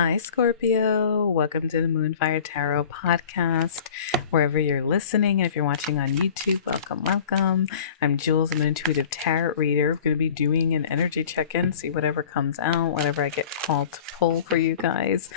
Hi, Scorpio. Welcome to the Moonfire Tarot podcast. Wherever you're listening, and if you're watching on YouTube, welcome. I'm Jules. I'm an intuitive tarot reader. I'm going to be doing an energy check-in, see whatever comes out, whatever I get called to pull for you guys.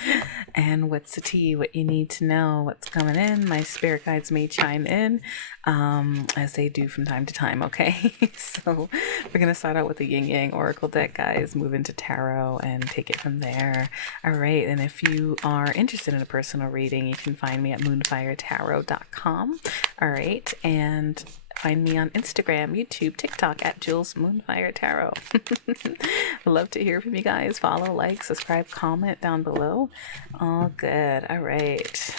And what's the tea, what you need to know, what's coming in. My spirit guides may chime in as they do from time to time, okay? So we're going to start out with the Yin Yang Oracle deck, guys, move into tarot and take it from there. All right, and if you are interested in a personal reading, you can find me at moonfiretarot.com. All right, and find me on Instagram, YouTube, TikTok at Jules Moonfire Tarot. I'd love to hear from you guys. Follow, like, subscribe, comment down below. All good. All right.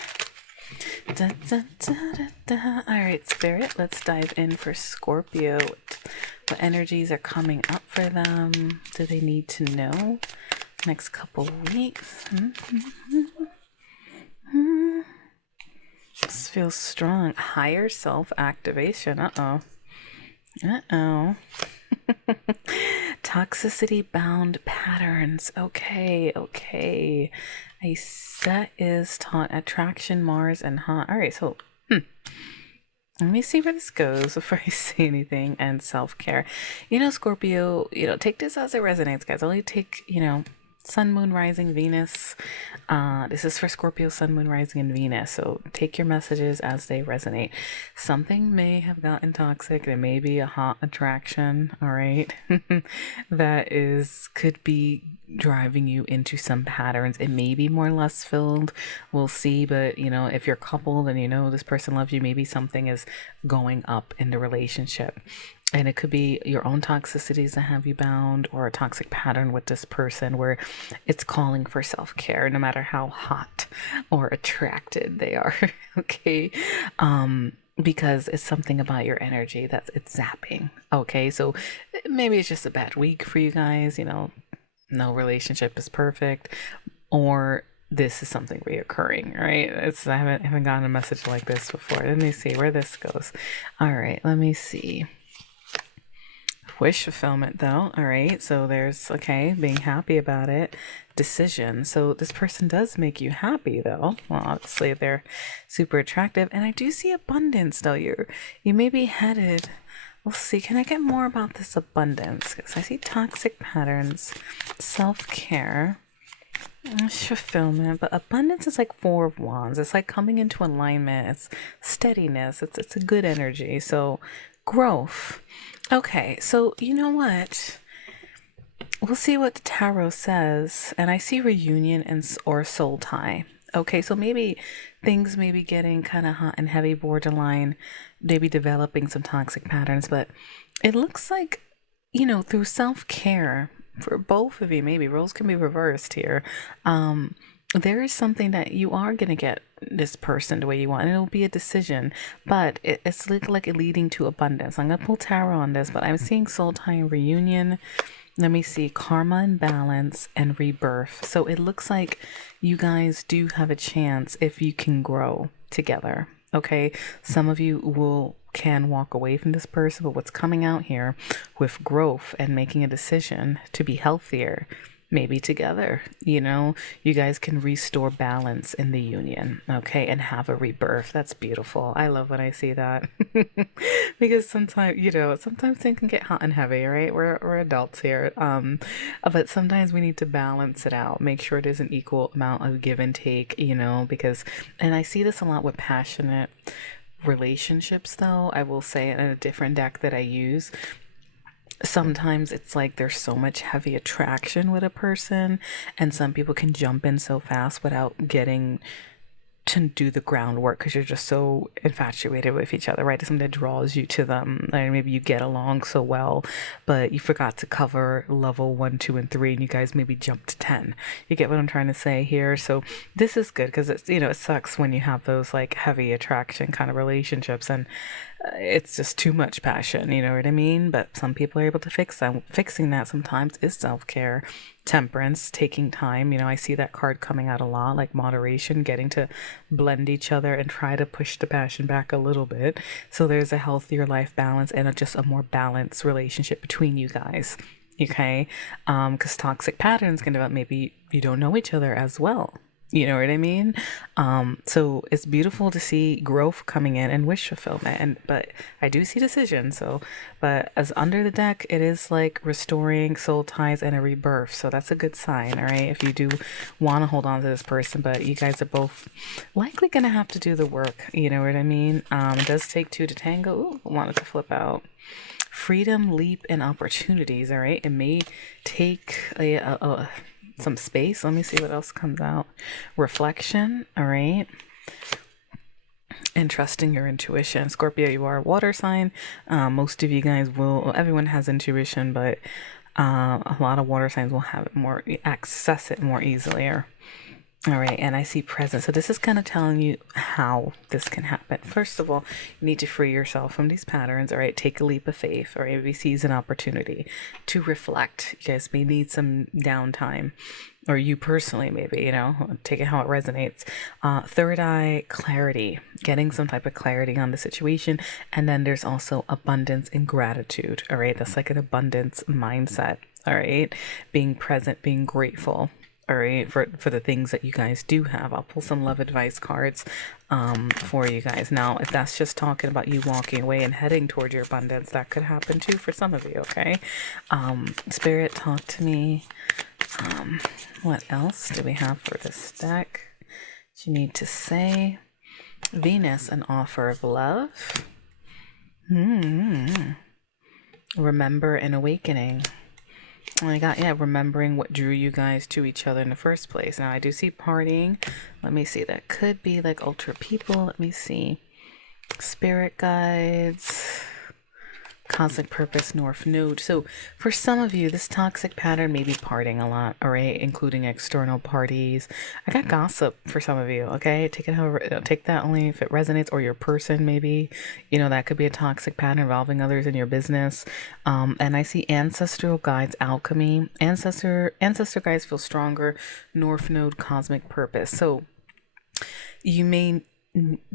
Da, da, da, da, da. All right, Spirit, let's dive in for Scorpio. What energies are coming up for them? Do they need to know? Next couple weeks. This feels strong. Higher self-activation. Toxicity-bound patterns. Okay. A set is attraction, Mars, and hot. All right, so let me see where this goes before I say anything. And self-care. Scorpio, take this as it resonates, guys. Only take, Sun, Moon, Rising, Venus. This is for Scorpio, Sun, Moon, Rising, and Venus. So take your messages as they resonate. Something may have gotten toxic. There may be a hot attraction, all right, that could be driving you into some patterns. It may be more lust filled. We'll see. But, if you're coupled and this person loves you, maybe something is going up in the relationship. And it could be your own toxicities that have you bound, or a toxic pattern with this person where it's calling for self-care, no matter how hot or attracted they are. Okay. Because it's something about your energy it's zapping. Okay. So maybe it's just a bad week for you guys. No relationship is perfect, or this is something reoccurring, right? I haven't gotten a message like this before. Let me see where this goes. All right. Let me see. Wish fulfillment, though. All right, so there's being happy about it. Decision. So this person does make you happy, though. Well, obviously they're super attractive, and I do see abundance, though. You may be headed. We'll see. Can I get more about this abundance? Because I see toxic patterns, self-care, fulfillment, but abundance is like Four of Wands. It's like coming into alignment. It's steadiness. It's a good energy. So growth. Okay, so you know what? We'll see what the tarot says. And I see reunion or soul tie. Okay, so maybe things may be getting kind of hot and heavy, borderline, maybe developing some toxic patterns. But it looks like, through self-care, for both of you, maybe roles can be reversed here. There is something that you are going to get this person the way you want, and it'll be a decision, but it's like leading to abundance. I'm going to pull tarot on this, but I'm seeing soul tie and reunion. Let me see, karma and balance and rebirth. So it looks like you guys do have a chance if you can grow together. Okay, some of you can walk away from this person, but what's coming out here with growth and making a decision to be healthier, maybe together, you guys can restore balance in the union, okay, and have a rebirth. That's beautiful. I love when I see that. Because sometimes, sometimes things can get hot and heavy, right? We're adults here. But sometimes we need to balance it out, make sure there's an equal amount of give and take, because, and I see this a lot with passionate relationships, though. I will say in a different deck that I use, sometimes it's like there's so much heavy attraction with a person, and some people can jump in so fast without getting to do the groundwork because you're just so infatuated with each other, right? It's something that draws you to them. Like maybe you get along so well, but you forgot to cover level 1, 2, and 3, and you guys maybe jumped to 10. You get what I'm trying to say here? So this is good because it's, it sucks when you have those like heavy attraction kind of relationships and it's just too much passion, you know what I mean? But some people are able to fix that. Fixing that sometimes is self-care, temperance, taking time. I see that card coming out a lot, like moderation, getting to blend each other and try to push the passion back a little bit. So there's a healthier life balance and just a more balanced relationship between you guys. Okay. Because toxic patterns can develop. Maybe you don't know each other as well. You know what I mean? So it's beautiful to see growth coming in and wish fulfillment. But I do see decision. But as under the deck, it is like restoring soul ties and a rebirth. So that's a good sign, all right? If you do want to hold on to this person, but you guys are both likely gonna have to do the work. You know what I mean? It does take two to tango. Ooh, I wanted to flip out. Freedom, leap, and opportunities. All right, it may take some space. Let me see what else comes out. Reflection. All right. And trusting your intuition. Scorpio, you are a water sign. Most of you guys everyone has intuition, but a lot of water signs will have it more, access it more easily. All right, and I see presence. So this is kind of telling you how this can happen. First of all, you need to free yourself from these patterns. All right, take a leap of faith, or maybe seize an opportunity to reflect. You guys may need some downtime, or you personally, maybe, take it how it resonates. Third eye, clarity, getting some type of clarity on the situation. And then there's also abundance and gratitude. All right, that's like an abundance mindset. All right, being present, being grateful. All right, for the things that you guys do have. I'll pull some love advice cards for you guys. Now, if that's just talking about you walking away and heading toward your abundance, that could happen too for some of you, okay? Spirit, talk to me. What else do we have for this deck? What you need to say? Venus, an offer of love. Remember an awakening. I got, remembering what drew you guys to each other in the first place. Now, I do see partying. Let me see. That could be like ultra people. Let me see. Spirit guides. Cosmic purpose, North Node. So for some of you, this toxic pattern may be partying a lot, all right, including external parties. I got gossip for some of you, okay? Take that only if it resonates, or your person maybe. That could be a toxic pattern involving others in your business. And I see ancestral guides, alchemy. Ancestor guides feel stronger. North Node, cosmic purpose. So you may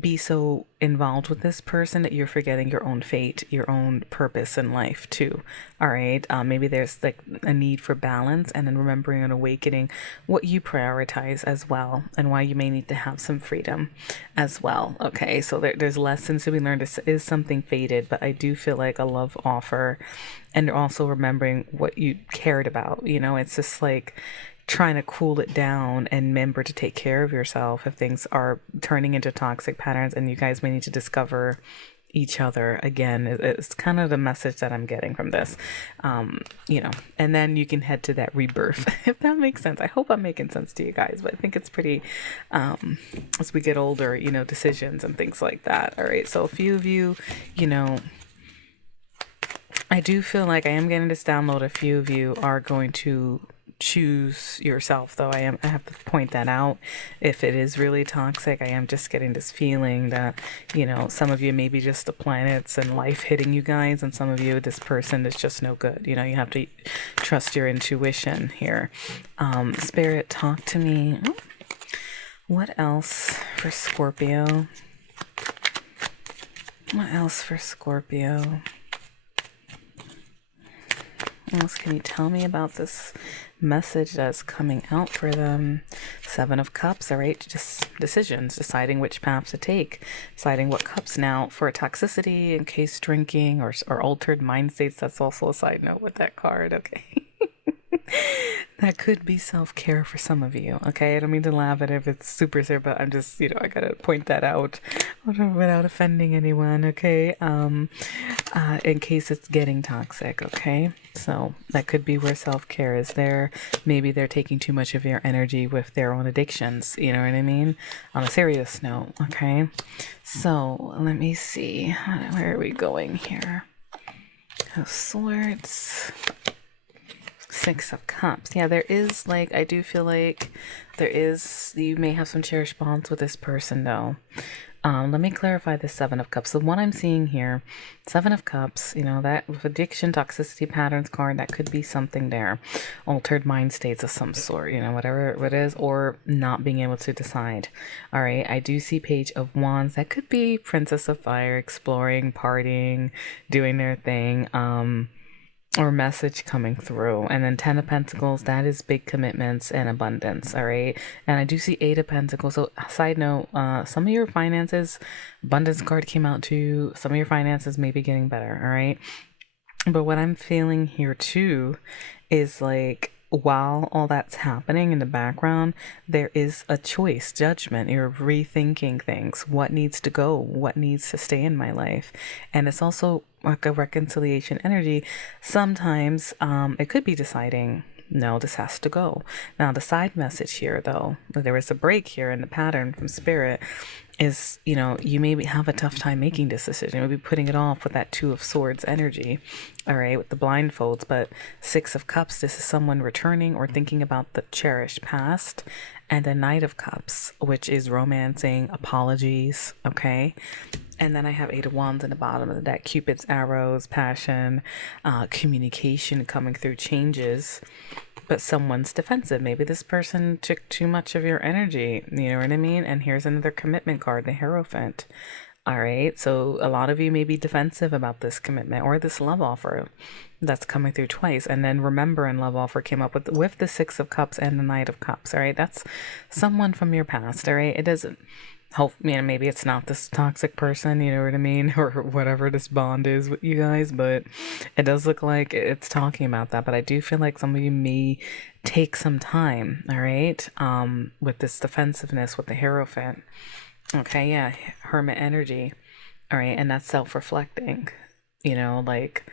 be so involved with this person that you're forgetting your own fate, your own purpose in life too. All right. Maybe there's like a need for balance, and then remembering and awakening what you prioritize as well, and why you may need to have some freedom as well. Okay. So there's lessons to be learned. This is something fated, but I do feel like a love offer, and also remembering what you cared about. It's just like trying to cool it down and remember to take care of yourself if things are turning into toxic patterns, and you guys may need to discover each other again. It's kind of the message that I'm getting from this, and then you can head to that rebirth, if that makes sense. I hope I'm making sense to you guys, but I think it's pretty, as we get older, decisions and things like that. All right. So a few of you, I do feel like I am getting this download. A few of you are going to choose yourself, though. I have to point that out. If it is really toxic, I am just getting this feeling that some of you maybe just the planets and life hitting you guys, and some of you, this person is just no good. You have to trust your intuition here. Spirit, talk to me. What else for Scorpio? What else for Scorpio? What else can you tell me about this message that's coming out for them? 7 of Cups. All right, just decisions, deciding which path to take, deciding what cups. Now, for toxicity, in case drinking or altered mind states, that's also a side note with that card. Okay. That could be self-care for some of you, okay? I don't mean to laugh at it if it's super serious, but I'm just, I gotta point that out without offending anyone, okay? In case it's getting toxic, okay? So that could be where self-care is there. Maybe they're taking too much of your energy with their own addictions, you know what I mean? On a serious note, okay? So let me see. Where are we going here? Of Swords. 6 of Cups. Yeah, there is, like, I do feel like you may have some cherished bonds with this person, though. Let me clarify the 7 of Cups. The one I'm seeing here, 7 of Cups, that with addiction, toxicity patterns card, that could be something there. Altered mind states of some sort, whatever it is, or not being able to decide. All right, I do see Page of Wands. That could be Princess of Fire, exploring, partying, doing their thing. or message coming through. And then 10 of Pentacles, that is big commitments and abundance, all right? And I do see 8 of Pentacles. So side note, some of your finances, abundance card came out too. Some of your finances may be getting better, all right? But what I'm feeling here too is like, while all that's happening in the background, there is a choice, judgment. You're rethinking things. What needs to go? What needs to stay in my life? And it's also like a reconciliation energy. Sometimes it could be deciding, no, this has to go. Now, the side message here, though, there was a break here in the pattern from Spirit, is, you know, you maybe have a tough time making this decision. Maybe putting it off with that 2 of Swords energy, all right, with the blindfolds. But 6 of Cups, this is someone returning or thinking about the cherished past. And the Knight of Cups, which is romancing, apologies, okay? And then I have 8 of Wands in the bottom of the deck. Cupid's arrows, passion, communication coming through, changes. But someone's defensive. Maybe this person took too much of your energy. You know what I mean? And here's another commitment card, the Hierophant. All right. So a lot of you may be defensive about this commitment or this love offer that's coming through twice. And then remember, in love offer came up with the 6 of Cups and the Knight of Cups. All right. That's someone from your past. All right. It doesn't. Hope, you know, maybe it's not this toxic person, you know what I mean, or whatever this bond is with you guys, but it does look like it's talking about that. But I do feel like some of you may take some time, all right, with this defensiveness with the Hierophant. Okay, yeah, Hermit energy, all right, and that's self-reflecting, you know, like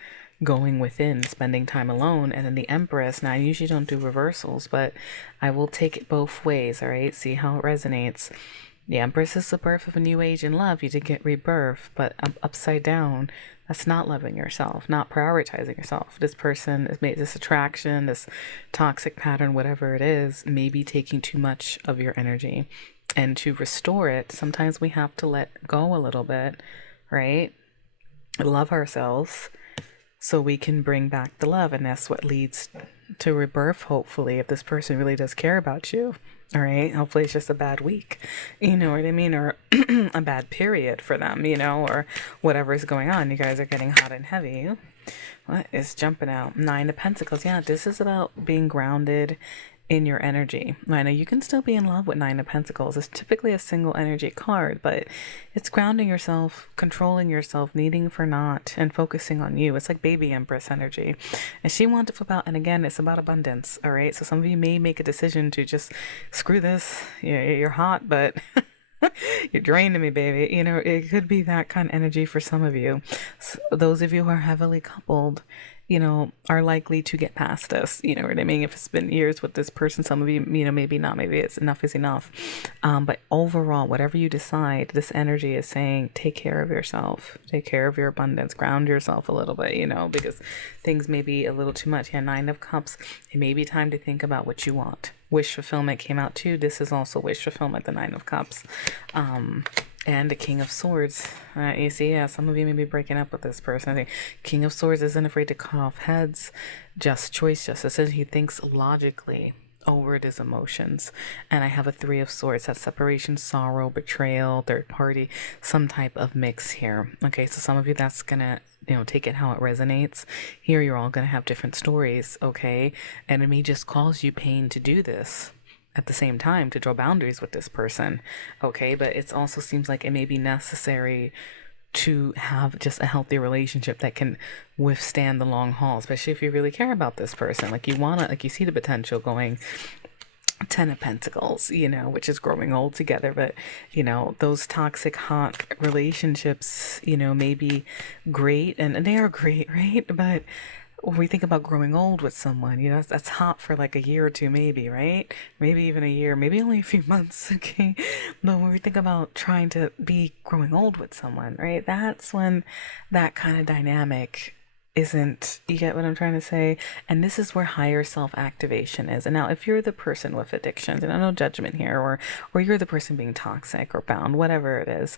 going within, spending time alone. And then the Empress, now I usually don't do reversals, but I will take it both ways, all right, see how it resonates. The Empress is the birth of a new age in love. You did get rebirth, but upside down, that's not loving yourself, not prioritizing yourself. This person has made this attraction, this toxic pattern, whatever it is, may be taking too much of your energy. And to restore it, sometimes we have to let go a little bit, right? Love ourselves so we can bring back the love. And that's what leads to rebirth, hopefully, if this person really does care about you. All right. Hopefully it's just a bad week, you know what I mean? Or a bad period for them, you know, or whatever is going on. You guys are getting hot and heavy. What is jumping out? 9 of Pentacles. Yeah, this is about being grounded in your energy. I know you can still be in love with 9 of Pentacles. It's typically a single energy card, but it's grounding yourself, controlling yourself, needing for naught, and focusing on you. It's like baby Empress energy. And she wants to flip out, and again, it's about abundance, all right? So some of you may make a decision to just screw this. You're hot, but you're draining me, baby. You know, it could be that kind of energy for some of you. So those of you who are heavily coupled, you know, are likely to get past this. You know what I mean? If it's been years with this person, some of you, you know, maybe not, maybe it's enough is enough. But overall, whatever you decide, this energy is saying, take care of yourself, take care of your abundance, ground yourself a little bit, you know, because things may be a little too much. Yeah, 9 of Cups, it may be time to think about what you want. Wish fulfillment came out too. This is also wish fulfillment, the 9 of Cups. And the King of Swords. You see, yeah, some of you may be breaking up with this person. I think King of Swords isn't afraid to cut off heads. Just choice, just decision. He thinks logically over his emotions. And I have a 3 of Swords. That's separation, sorrow, betrayal, third party, some type of mix here. Okay, so some of you, that's gonna, you know, take it how it resonates. Here, you're all gonna have different stories, okay? And it may just cause you pain to do this at the same time, to draw boundaries with this person, okay? But it also seems like it may be necessary to have just a healthy relationship that can withstand the long haul, especially if you really care about this person. Like you want to, like you see the potential going. 10 of Pentacles, you know, which is growing old together. But, you know, those toxic, hot relationships, you know, may be great, and they are great, right? But when we think about growing old with someone, you know, that's hot for like a year or two, maybe, right? Maybe even a year, maybe only a few months, okay? But when we think about trying to be growing old with someone, right? That's when that kind of dynamic isn't, you get what I'm trying to say? And this is where higher self-activation is. And now if you're the person with addictions, and I no judgment here, or you're the person being toxic or bound, whatever it is,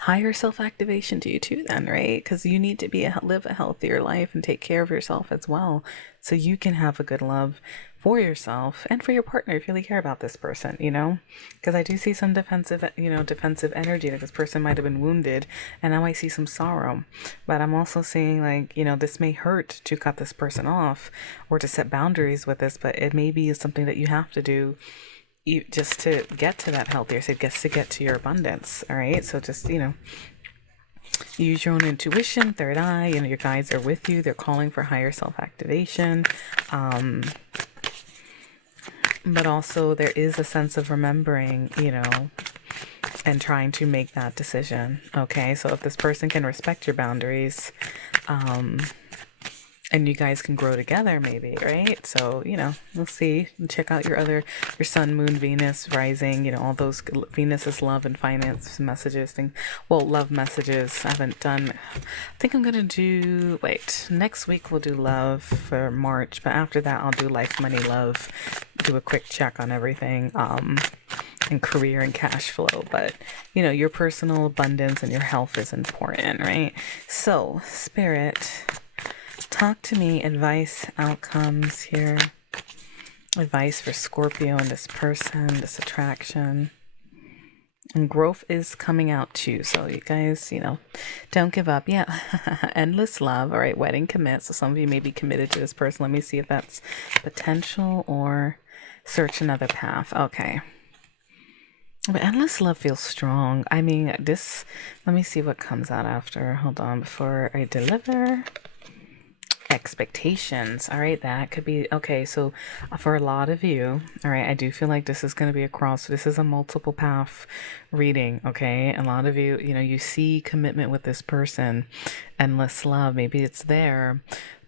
higher self-activation to you too then, right? Because you need to live a healthier life and take care of yourself as well, so you can have a good love for yourself and for your partner if you really care about this person, you know? Because I do see some defensive, defensive energy. Like this person might have been wounded, and now I see some sorrow. But I'm also seeing, like, this may hurt to cut this person off or to set boundaries with this, but it may be something that you have to do just to get to that healthier state, just to get to your abundance. All right. So just, use your own intuition, third eye. Your guides are with you. They're calling for higher self-activation. But also there is a sense of remembering, and trying to make that decision. Okay. So if this person can respect your boundaries, and you guys can grow together maybe, right? So, we'll see. Check out your sun, moon, Venus, rising, all those. Venus is love and finance messages. Love messages. I think I'm going to do, next week we'll do love for March, but after that I'll do life, money, love, do a quick check on everything, and career and cash flow. But, your personal abundance and your health is important, right? So, Spirit, talk to me, advice, outcomes here. Advice for Scorpio and this person, this attraction. And growth is coming out too. So you guys, don't give up. Yeah. Endless love. All right. Wedding commit. So some of you may be committed to this person. Let me see if that's potential or search another path. Okay. But endless love feels strong. I mean, let me see what comes out after. Hold on before I deliver. Expectations. All right, that could be okay. So for a lot of you, all right, I do feel like this is going to be this is a multiple path reading. Okay, a lot of you, you see commitment with this person, endless love, maybe it's there,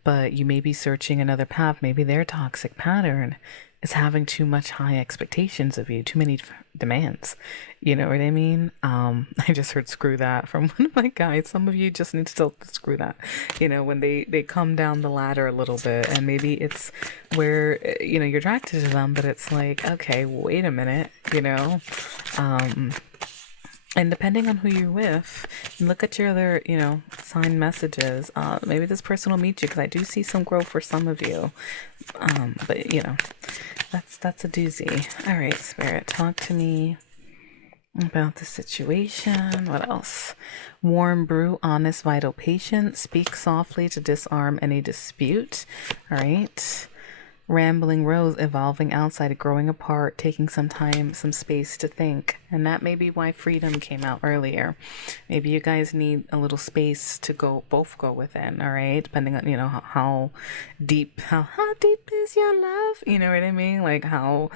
but you may be searching another path. Maybe their toxic pattern is having too much high expectations of you, too many demands. You know what I mean? I just heard screw that from one of my guys. Some of you just need to still screw that, when they come down the ladder a little bit, and maybe it's where, you're attracted to them, but it's like, okay, wait a minute, and depending on who you're with, look at your other, sign messages. Maybe this person will meet you, because I do see some growth for some of you. But that's a doozy. All right, Spirit, talk to me about the situation. What else? Warm brew, honest, vital, patient. Speak softly to disarm any dispute. All right. Rambling rose, evolving outside, growing apart, taking some time, some space to think. And that may be why freedom came out earlier. Maybe you guys need a little space to both go within, all right? Depending on, how deep is your love? You know what I mean? Like how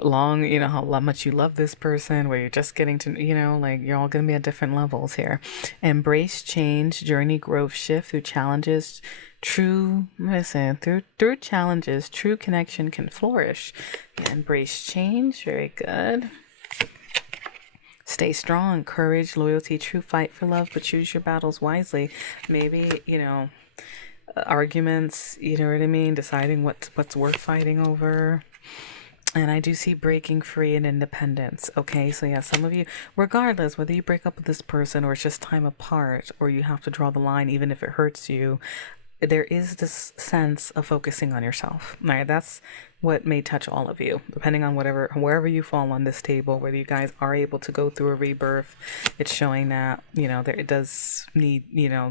long, how much you love this person, where you're just getting to, like you're all going to be at different levels here. Embrace change, journey, growth, shift through challenges. Through challenges, true connection can flourish. Yeah, embrace change. Very good. Stay strong, courage, loyalty, true fight for love, but choose your battles wisely. Maybe, arguments, you know what I mean? Deciding what's worth fighting over. And I do see breaking free and independence. Okay, so yeah, some of you, regardless whether you break up with this person or it's just time apart, or you have to draw the line even if it hurts you, there is this sense of focusing on yourself. All right, that's what may touch all of you, depending on wherever you fall on this table, whether you guys are able to go through a rebirth. It's showing that, it does need,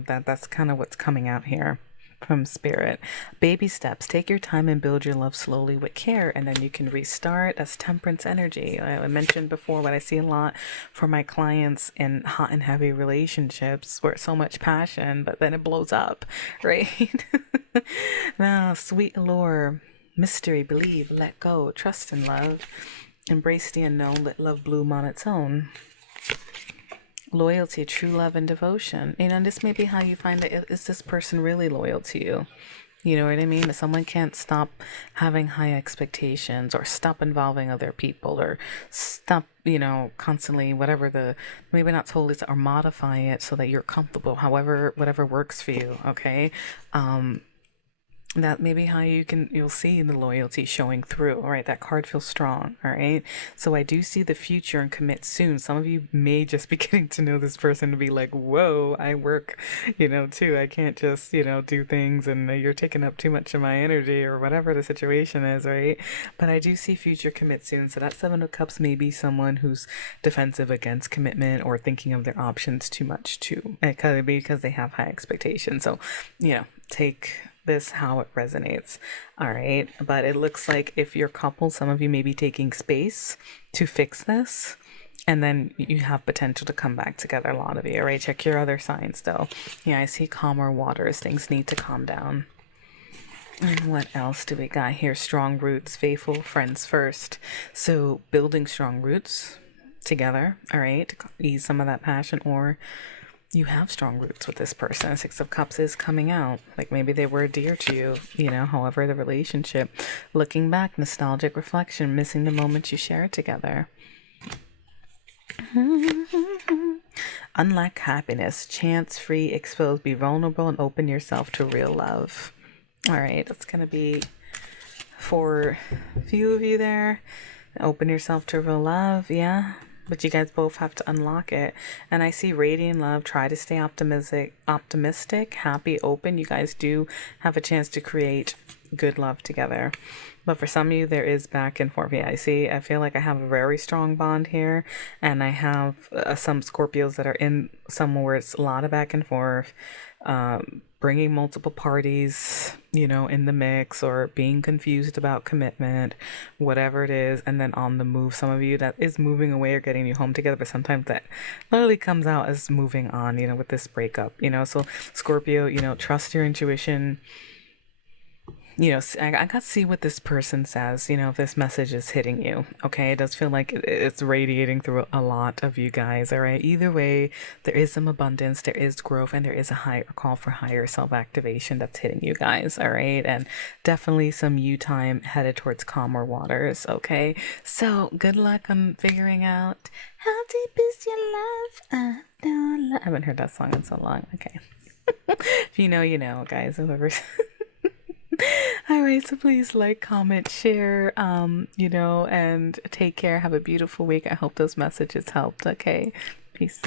that's kind of what's coming out here from Spirit. Baby steps. Take your time and build your love slowly with care, and then you can restart. That's temperance energy. I mentioned before what I see a lot for my clients in hot and heavy relationships, where it's so much passion, but then it blows up, right? Now, sweet allure, mystery, believe, let go, trust in love, embrace the unknown, let love bloom on its own. Loyalty, true love, and devotion. And this may be how you find that, is this person really loyal to you? You know what I mean? Someone can't stop having high expectations, or stop involving other people, or stop, constantly, maybe not totally, or modify it so that you're comfortable, whatever works for you. Okay. That may be how you'll see the loyalty showing through. All right, that card feels strong. All right, so I do see the future and commit soon. Some of you may just be getting to know this person to be like, whoa, I work, too. I can't just, do things, and you're taking up too much of my energy, or whatever the situation is, right? But I do see future commit soon. So that Seven of Cups may be someone who's defensive against commitment or thinking of their options too much too. It could be because they have high expectations. So, take this how it resonates. All right, but it looks like if you're coupled, some of you may be taking space to fix this, and then you have potential to come back together, a lot of you. All right, check your other signs though. Yeah, I see calmer waters. Things need to calm down. And what else do we got here? Strong roots, faithful friends first. So building strong roots together, all right, to ease some of that passion, or you have strong roots with this person. Six of Cups is coming out. Like maybe they were dear to you, however the relationship. Looking back, nostalgic reflection, missing the moments you shared together. Unlack happiness, chance free, expose, be vulnerable, and open yourself to real love. All right, that's going to be for a few of you there. Open yourself to real love, yeah. But you guys both have to unlock it. And I see radiant love. Try to stay optimistic, happy, open. You guys do have a chance to create good love together. But for some of you, there is back and forth. Yeah, I feel like I have a very strong bond here. And I have some Scorpios that are in somewhere where it's a lot of back and forth. Bringing multiple parties, in the mix, or being confused about commitment, whatever it is, and then on the move. Some of you that is moving away or getting you home together, but sometimes that literally comes out as moving on, with this breakup, So Scorpio, trust your intuition. I got to see what this person says, if this message is hitting you. Okay. It does feel like it's radiating through a lot of you guys. All right. Either way, there is some abundance, there is growth, and there is a higher call for higher self activation that's hitting you guys. All right. And definitely some you time headed towards calmer waters. Okay. So good luck on figuring out how deep is your love. I haven't heard that song in so long. Okay. If you know, guys, whoever's. All right, so please like, comment, share, and take care. Have a beautiful week. I hope those messages helped. Okay, peace.